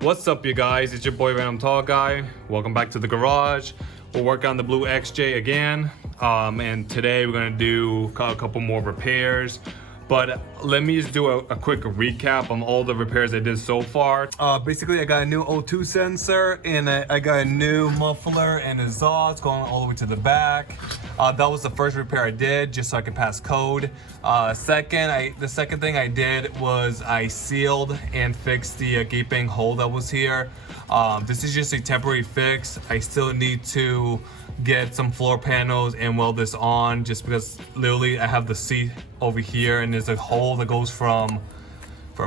What's up, you guys? It's your boy Random Tall Guy. Welcome back to the garage. We're working on the blue XJ again, and today we're gonna do a couple more repairs. But let me just do a quick recap on all the repairs I did so far. Basically, I got a new O2 sensor, and I got a new muffler and exhaust going all the way to the back. That was the first repair I did, just so I could pass code. The second thing I did was I sealed and fixed the gaping hole that was here. This is just a temporary fix. I still need to get some floor panels and weld this on, just because literally I have the seat over here and there's a hole that goes from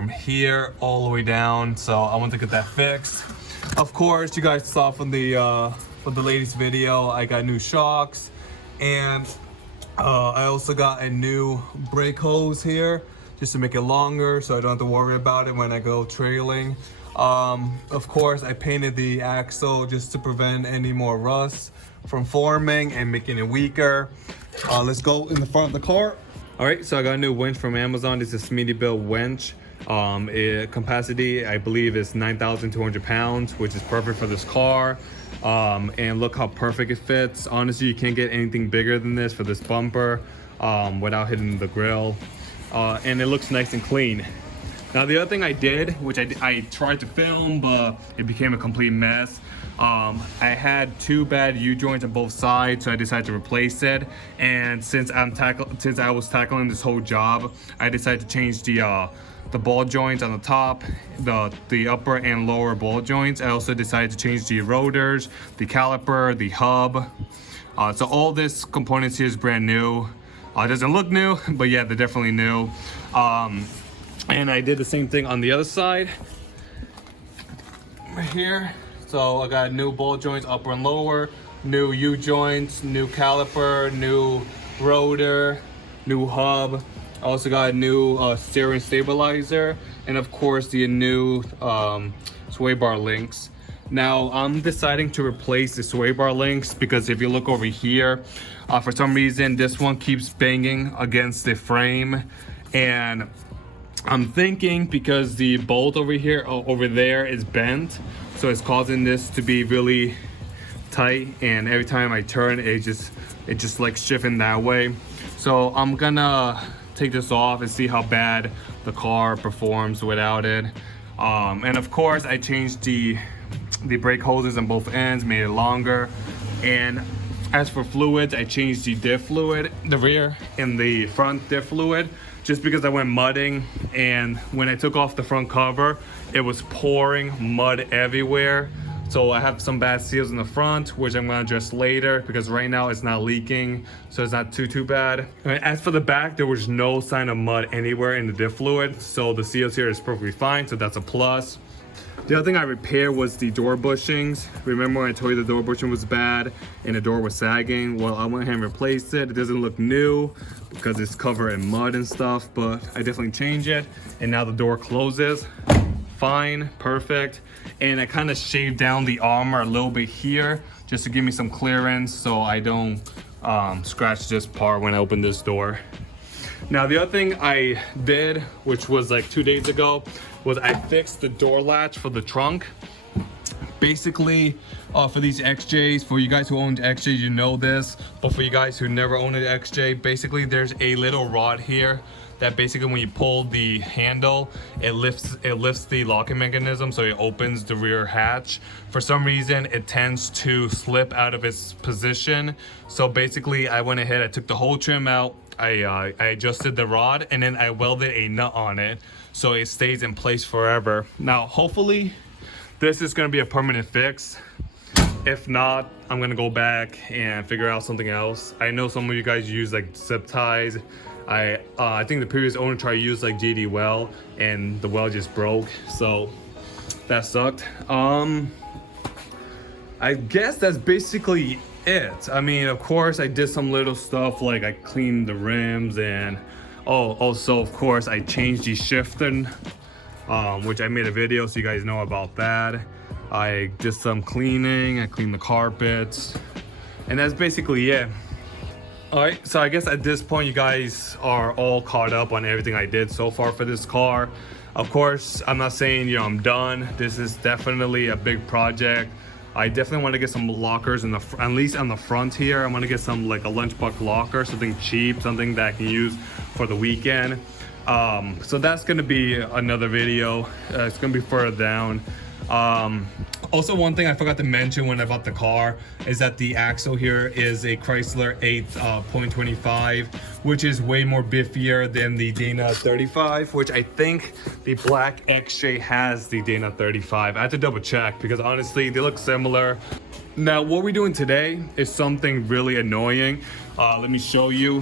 here all the way down, so I want to get that fixed. Of course, you guys saw from the latest video, I got new shocks, and I also got a new brake hose here just to make it longer so I don't have to worry about it when I go trailing. Of course, I painted the axle just to prevent any more rust from forming and making it weaker. Let's go in the front of the car. All right, so I got a new winch from Amazon. This is a Smittybilt winch. Capacity, I believe, is 9,200 pounds, which is perfect for this car. And look how perfect it fits. Honestly, you can't get anything bigger than this for this bumper without hitting the grill. And it looks nice and clean. Now, the other thing I did, which I tried to film, but it became a complete mess. I had two bad U-joints on both sides, so I decided to replace it. And since I was tackling this whole job, I decided to change the ball joints on the top, the upper and lower ball joints. I also decided to change the rotors, the caliper, the hub. So all this components here is brand new. It doesn't look new, but yeah, they're definitely new. And I did the same thing on the other side, right here. So I got new ball joints, upper and lower, new U-joints, new caliper, new rotor, new hub. I also got a new steering stabilizer, and of course the new sway bar links. Now I'm deciding to replace the sway bar links because if you look over here, for some reason this one keeps banging against the frame, and I'm thinking because the bolt over there is bent, so it's causing this to be really tight, and every time I turn it just like shifting that way. So I'm gonna take this off and see how bad the car performs without it. And of course I changed the brake hoses on both ends, made it longer. And as for fluids, I changed the diff fluid, the rear and the front diff fluid, just because I went mudding, and when I took off the front cover, it was pouring mud everywhere. So I have some bad seals in the front, which I'm gonna address later, because right now it's not leaking, so it's not too bad. And as for the back, there was no sign of mud anywhere in the diff fluid, so the seals here is perfectly fine, so that's a plus. The other thing I repaired was the door bushings. Remember when I told you the door bushing was bad and the door was sagging? Well, I went ahead and replaced it. It doesn't look new because it's covered in mud and stuff, but I definitely changed it. And now the door closes. Fine, perfect. And I kind of shaved down the armor a little bit here just to give me some clearance so I don't scratch this part when I open this door. Now, the other thing I did, which was like 2 days ago, was I fixed the door latch for the trunk. Basically, for these XJs, for you guys who owned XJs, you know this, but for you guys who never owned an XJ, basically there's a little rod here that basically when you pull the handle, it lifts the locking mechanism, so it opens the rear hatch. For some reason, it tends to slip out of its position. So basically, I went ahead, I took the whole trim out, I adjusted the rod, and then I welded a nut on it so it stays in place forever. Now, hopefully, this is gonna be a permanent fix. If not, I'm gonna go back and figure out something else. I know some of you guys use like zip ties. I think the previous owner tried to use like JD weld, and the weld just broke, so that sucked. I guess that's basically it. I mean, of course, I did some little stuff like I cleaned the rims, and also of course I changed the shifting, which I made a video so you guys know about that. I did some cleaning, I cleaned the carpets, and that's basically it. All right, so I guess at this point you guys are all caught up on everything I did so far for this car. Of course, I'm not saying, you know, I'm done. This is definitely a big project. I definitely want to get some lockers in the at least on the front here. I want to get some like a lunchbox locker, something cheap, something that I can use for the weekend. So that's gonna be another video. It's gonna be further down. Also, one thing I forgot to mention when I bought the car is that the axle here is a Chrysler 8.25, which is way more biffier than the Dana 35, which I think the black XJ has the Dana 35. I have to double check because honestly, they look similar. Now, what we're doing today is something really annoying. Let me show you.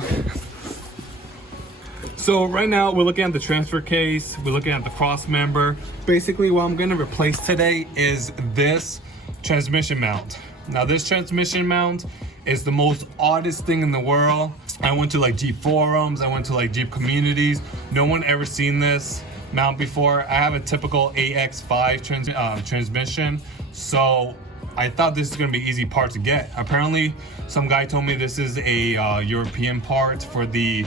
So right now we're looking at the transfer case, we're looking at the cross member. Basically what I'm gonna replace today is this transmission mount. Now this transmission mount is the most oddest thing in the world. I went to like Jeep forums, I went to like Jeep communities. No one ever seen this mount before. I have a typical AX5 transmission, so I thought this is gonna be easy part to get. Apparently some guy told me this is a European part for the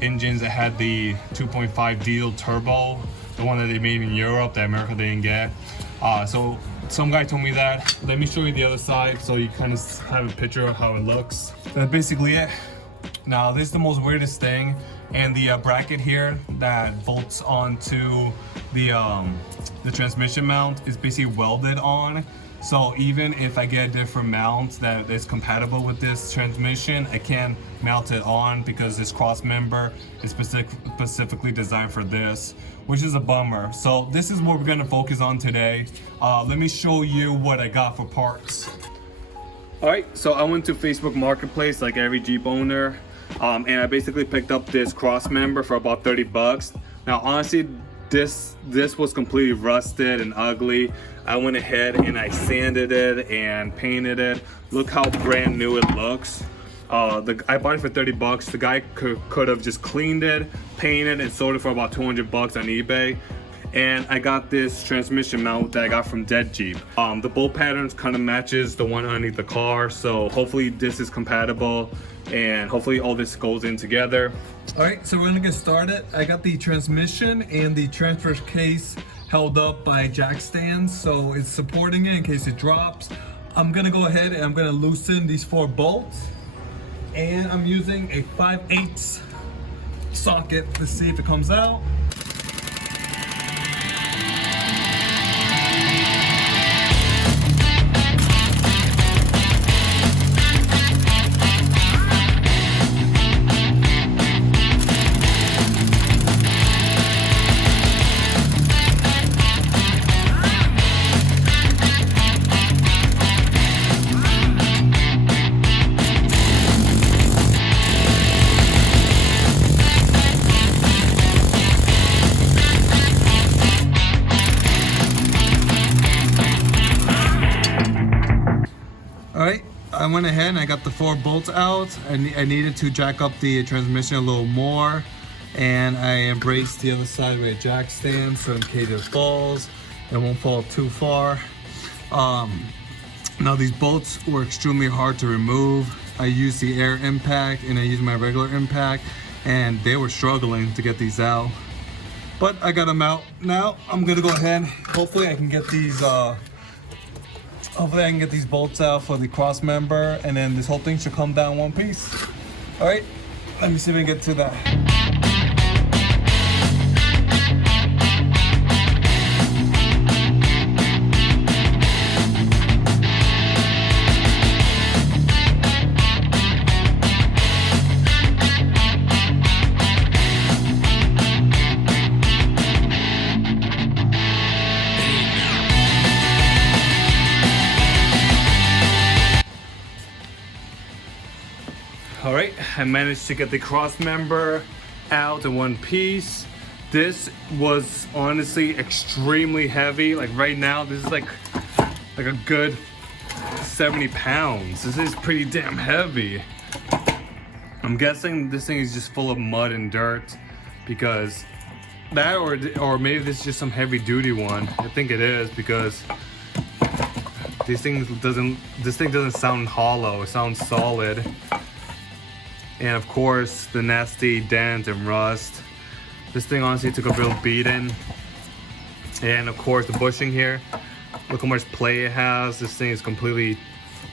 engines that had the 2.5 diesel turbo, the one that they made in Europe that America didn't get. So some guy told me that. Let me show you the other side so you kind of have a picture of how it looks. That's basically it. Now this is the most weirdest thing, and the bracket here that bolts onto the transmission mount is basically welded on. So even if I get a different mount that is compatible with this transmission, I can't mount it on because this cross member is specifically designed for this, which is a bummer. So this is what we're gonna focus on today. Let me show you what I got for parts. All right, so I went to Facebook Marketplace like every Jeep owner, and I basically picked up this cross member for about 30 bucks. Now honestly, this was completely rusted and ugly. I went ahead and I sanded it and painted it. Look how brand new it looks. I bought it for 30 bucks. The guy could have just cleaned it, painted, and sold it for about 200 bucks on eBay. And I got this transmission mount that I got from Dead Jeep. The bolt patterns kind of matches the one underneath the car, so hopefully this is compatible and hopefully all this goes in together. All right, so we're gonna get started. I got the transmission and the transfer case held up by jack stands, so it's supporting it in case it drops. I'm gonna go ahead and I'm gonna loosen these 4 bolts, and I'm using a 5/8 socket to see if it comes out. I went ahead and I got the 4 bolts out. I needed to jack up the transmission a little more, and I embraced the other side with a jack stand so in case it falls, it won't fall too far. Now these bolts were extremely hard to remove. I used the air impact and I used my regular impact, and they were struggling to get these out. But I got them out. Now I'm gonna go ahead. Hopefully I can get these bolts out for the cross member, and then this whole thing should come down one piece. All right, let me see if we can get to that. All right, I managed to get the cross member out in one piece. This was honestly extremely heavy. Like right now, this is like a good 70 pounds. This is pretty damn heavy. I'm guessing this thing is just full of mud and dirt, because that or maybe this is just some heavy duty one. I think it is, because this thing doesn't sound hollow, it sounds solid. And of course, the nasty dent and rust. This thing honestly took a real beating. And of course the bushing here, look how much play it has. This thing is completely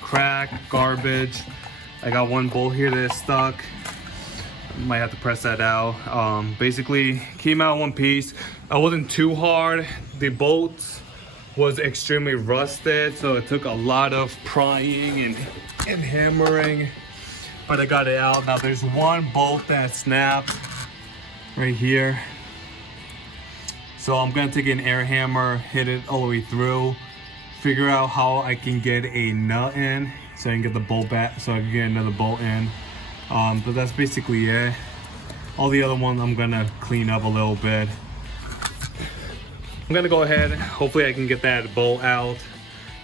cracked, garbage. I got one bolt here that is stuck. Might have to press that out. Basically came out one piece. I wasn't too hard. The bolts was extremely rusted, so it took a lot of prying and hammering, but I got it out. Now there's one bolt that snapped right here, so I'm gonna take an air hammer, hit it all the way through, figure out how I can get a nut in so I can get the bolt back, so I can get another bolt in. But that's basically it. All the other ones I'm gonna clean up a little bit. I'm gonna go ahead, hopefully I can get that bolt out,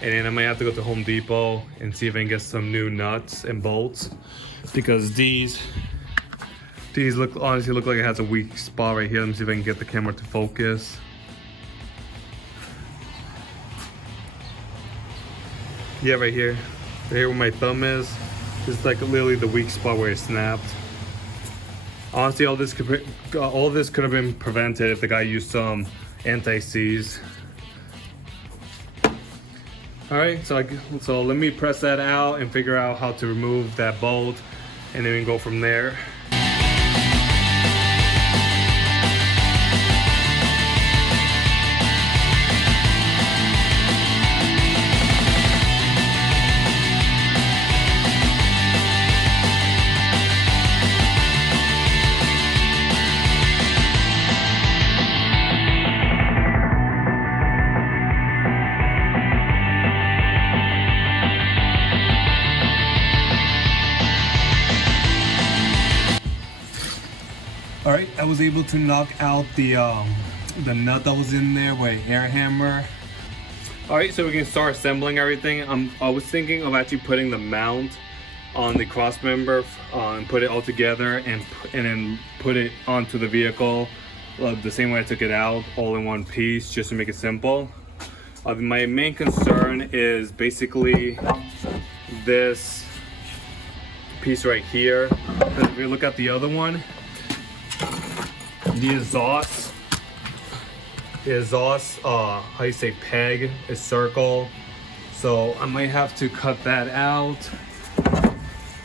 and then I might have to go to Home Depot and see if I can get some new nuts and bolts, because these honestly look like it has a weak spot right here. Let me see if I can get the camera to focus. Yeah, right here where my thumb is. This is like literally the weak spot where it snapped. Honestly, all this could have been prevented if the guy used some anti-seize. All right, so let me press that out and figure out how to remove that bolt, and then we can go from there. All right, I was able to knock out the nut that was in there with an air hammer. All right, so we can start assembling everything. I was thinking of actually putting the mount on the cross member and put it all together and then put it onto the vehicle the same way I took it out, all in one piece, just to make it simple. My main concern is basically this piece right here. If you look at the other one, the exhaust, how you say, peg is circle, so I might have to cut that out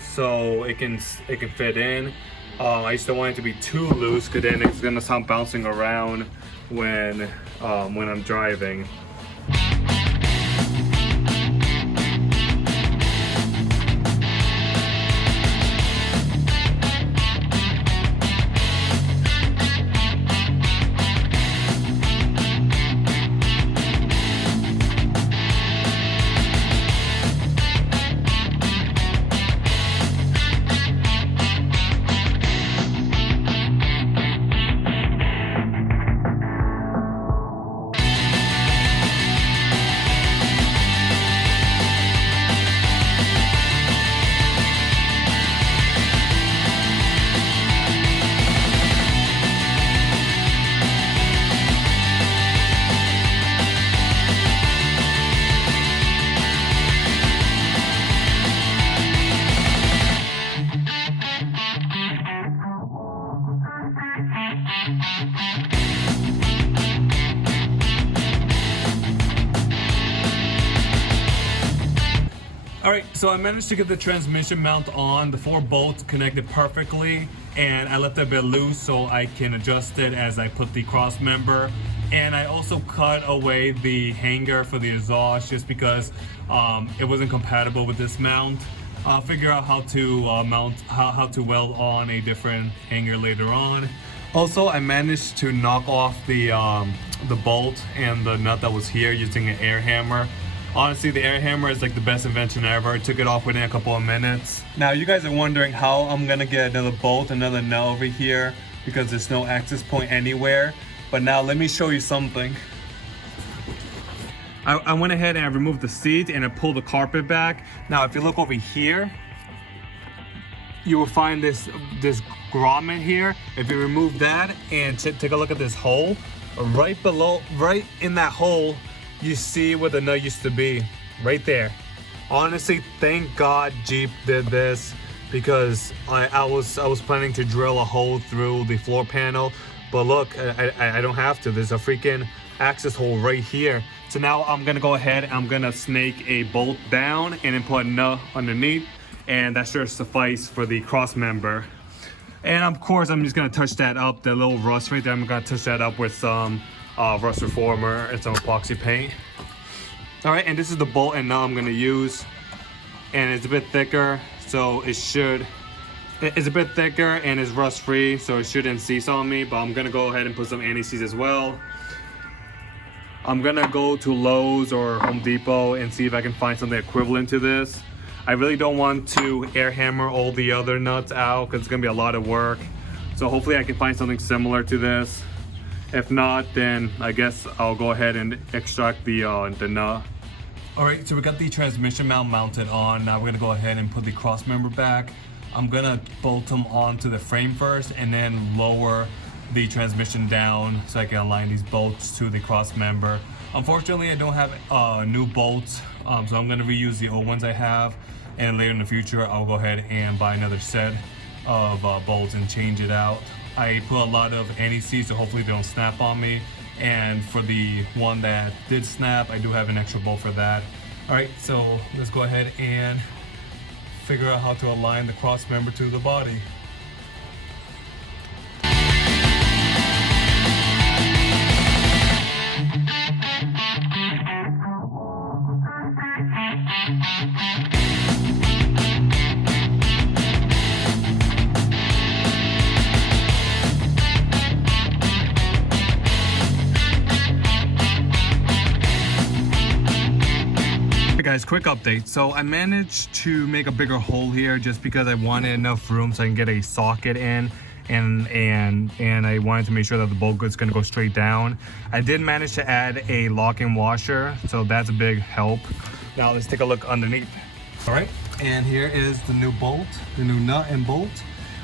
so it can fit in. I just don't want it to be too loose, because then it's gonna sound bouncing around when I'm driving. All right, so I managed to get the transmission mount on, the 4 bolts connected perfectly, and I left it a bit loose so I can adjust it as I put the cross member. And I also cut away the hanger for the exhaust just because it wasn't compatible with this mount. I'll figure out how to how to weld on a different hanger later on. Also, I managed to knock off the bolt and the nut that was here using an air hammer. Honestly, the air hammer is like the best invention ever. I took it off within a couple of minutes. Now, you guys are wondering how I'm gonna get another bolt, another nut over here, because there's no access point anywhere. But now let me show you something. I went ahead and I removed the seat and I pulled the carpet back. Now, if you look over here, you will find this grommet here. If you remove that and take a look at this hole, right below, right in that hole, you see where the nut used to be, right there. Honestly, thank God Jeep did this, because I was planning to drill a hole through the floor panel, but look, I don't have to. There's a freaking access hole right here. So now I'm gonna go ahead and I'm gonna snake a bolt down and then put a nut underneath, and that should suffice for the cross member. And of course, I'm just gonna touch that up, the little rust right there. I'm gonna touch that up with some rust reformer and some epoxy paint. All right, and this is the bolt and nut I'm gonna use. And it's a bit thicker, so it's a bit thicker and it's rust free, so it shouldn't seize on me, but I'm gonna go ahead and put some anti-seize as well. I'm gonna go to Lowe's or Home Depot and see if I can find something equivalent to this. I really don't want to air hammer all the other nuts out because it's gonna be a lot of work. So hopefully I can find something similar to this. If not, then I guess I'll go ahead and extract the nut. All right, so we got the transmission mount mounted on. Now we're gonna go ahead and put the cross member back. I'm gonna bolt them onto the frame first and then lower the transmission down so I can align these bolts to the cross member. Unfortunately, I don't have new bolts, so I'm gonna reuse the old ones I have, and later in the future, I'll go ahead and buy another set of bolts and change it out. I put a lot of anti-seize, so hopefully they don't snap on me. And for the one that did snap, I do have an extra bolt for that. All right, so let's go ahead and figure out how to align the cross member to the body. Guys, quick update. So I managed to make a bigger hole here just because I wanted enough room so I can get a socket in, and I wanted to make sure that the bolt is going to go straight down. I did manage to add a lock-in washer, so that's a big help. Now let's take a look underneath. All right, and here is the new bolt, the new nut and bolt.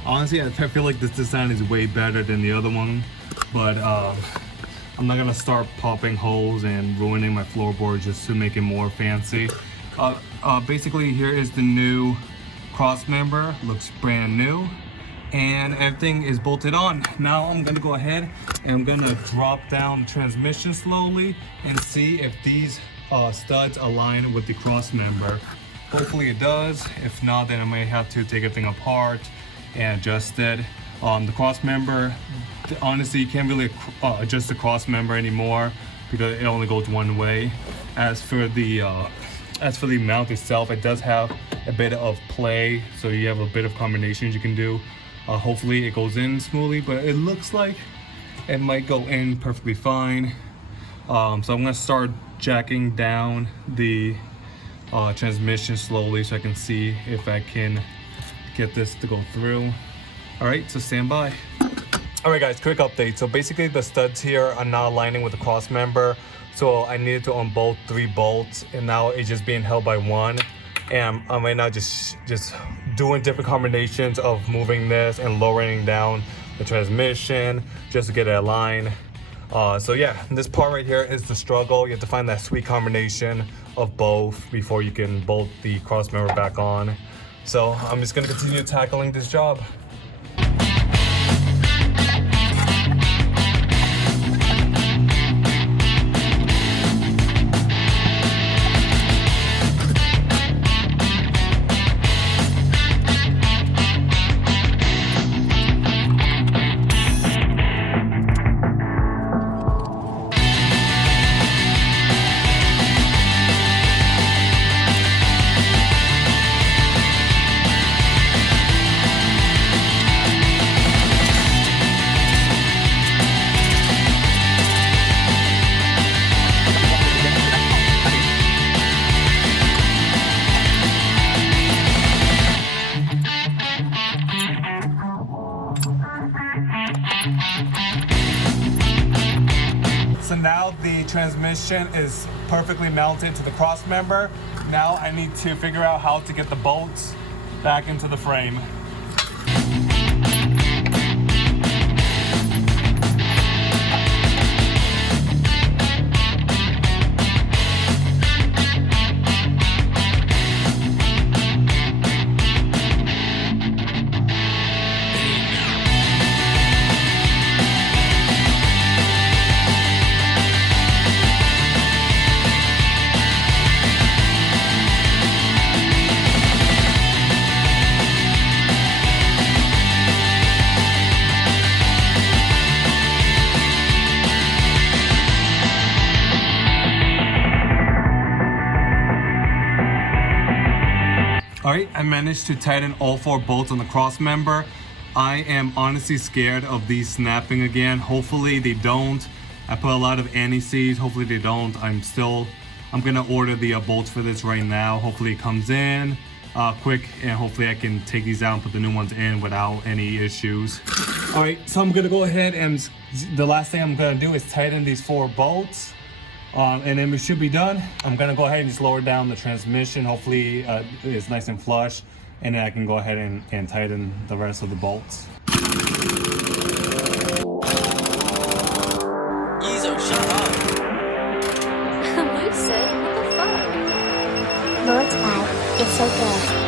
Honestly, I feel like this design is way better than the other one, but I'm not gonna start popping holes and ruining my floorboard just to make it more fancy. Basically, here is the new cross member. Looks brand new, and everything is bolted on. Now I'm gonna go ahead and I'm gonna drop down the transmission slowly and see if these studs align with the cross member. Hopefully it does. If not, then I may have to take everything apart and adjust it. The cross member, honestly, you can't really adjust the cross member anymore because it only goes one way. As for the mount itself, it does have a bit of play, so you have a bit of combinations you can do. Hopefully it goes in smoothly, but it looks like it might go in perfectly fine. So I'm gonna start jacking down the transmission slowly so I can see if I can get this to go through. All right, so stand by. All right guys, quick update. So basically the studs here are not aligning with the cross member. So I needed to unbolt 3 bolts, and now it's just being held by 1. And I'm right now just doing different combinations of moving this and lowering down the transmission just to get it aligned. So yeah, this part right here is the struggle. You have to find that sweet combination of both before you can bolt the cross member back on. So I'm just gonna continue tackling this job. So now the transmission is perfectly mounted to the cross member. Now I need to figure out how to get the bolts back into the frame. All right, I managed to tighten all 4 bolts on the cross member. I am honestly scared of these snapping again. Hopefully they don't. I put a lot of anti-seize. Hopefully they don't. I'm gonna order the bolts for this right now. Hopefully it comes in quick, and hopefully I can take these out and put the new ones in without any issues. All right, so I'm gonna go ahead and the last thing I'm gonna do is tighten these 4 bolts. And then we should be done. I'm gonna go ahead and just lower down the transmission. Hopefully it's nice and flush. And then I can go ahead and tighten the rest of the bolts. Ezo, shut up. Lucid, what the fuck? Lord's vibe is so good.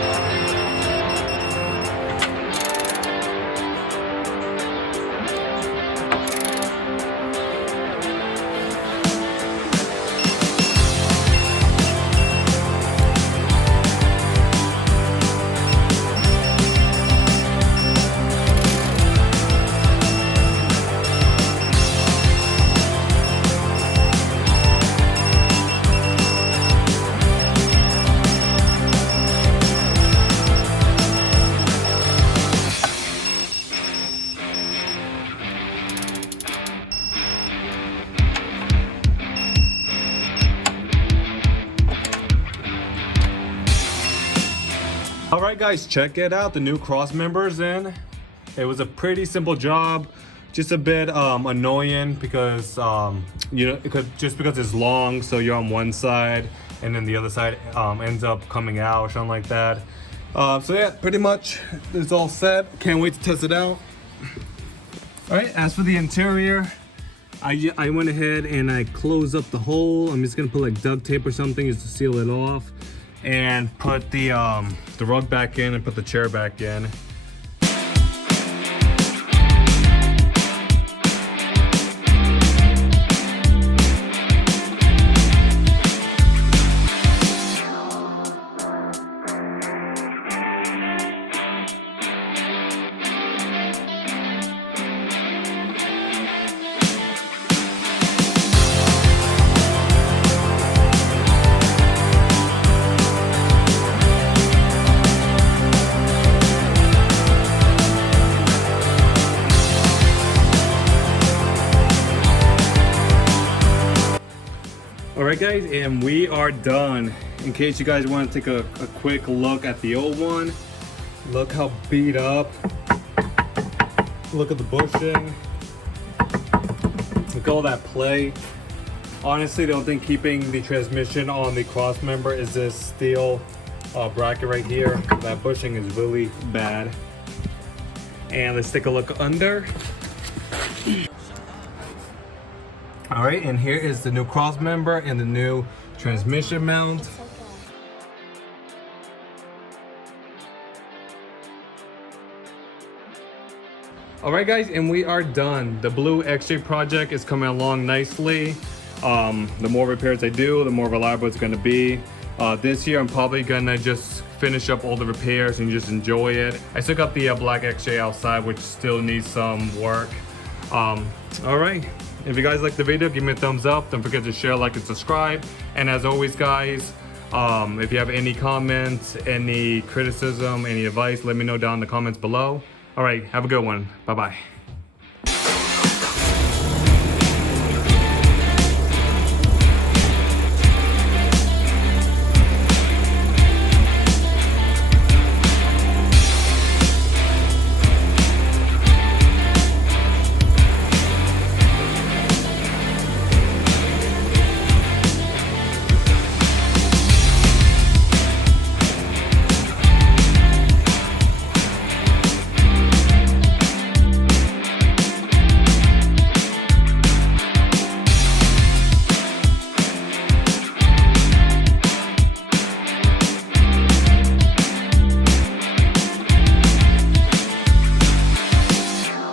All right, guys, check it out. The new cross members in. It was a pretty simple job, just a bit annoying because just because it's long, so you're on one side and then the other side ends up coming out or something like that. So yeah, pretty much it's all set. Can't wait to test it out. All right, as for the interior, I went ahead and I closed up the hole. I'm just gonna put like duct tape or something just to seal it off, and put the rug back in and put the chair back in. Alright guys, and we are done. In case you guys want to take a quick look at the old one, look how beat up. Look at the bushing. Look at all that play. Honestly, the only thing keeping the transmission on the cross member is this steel bracket right here. That bushing is really bad. And let's take a look under. All right, and here is the new cross member and the new transmission mount. All right guys, and we are done. The blue XJ project is coming along nicely. The more repairs I do, the more reliable it's gonna be. This year I'm probably gonna just finish up all the repairs and just enjoy it. I still got the black XJ outside, which still needs some work. All right. If you guys like the video, give me a thumbs up. Don't forget to share, like, and subscribe. And as always, guys, if you have any comments, any criticism, any advice, let me know down in the comments below. All right, have a good one. Bye-bye.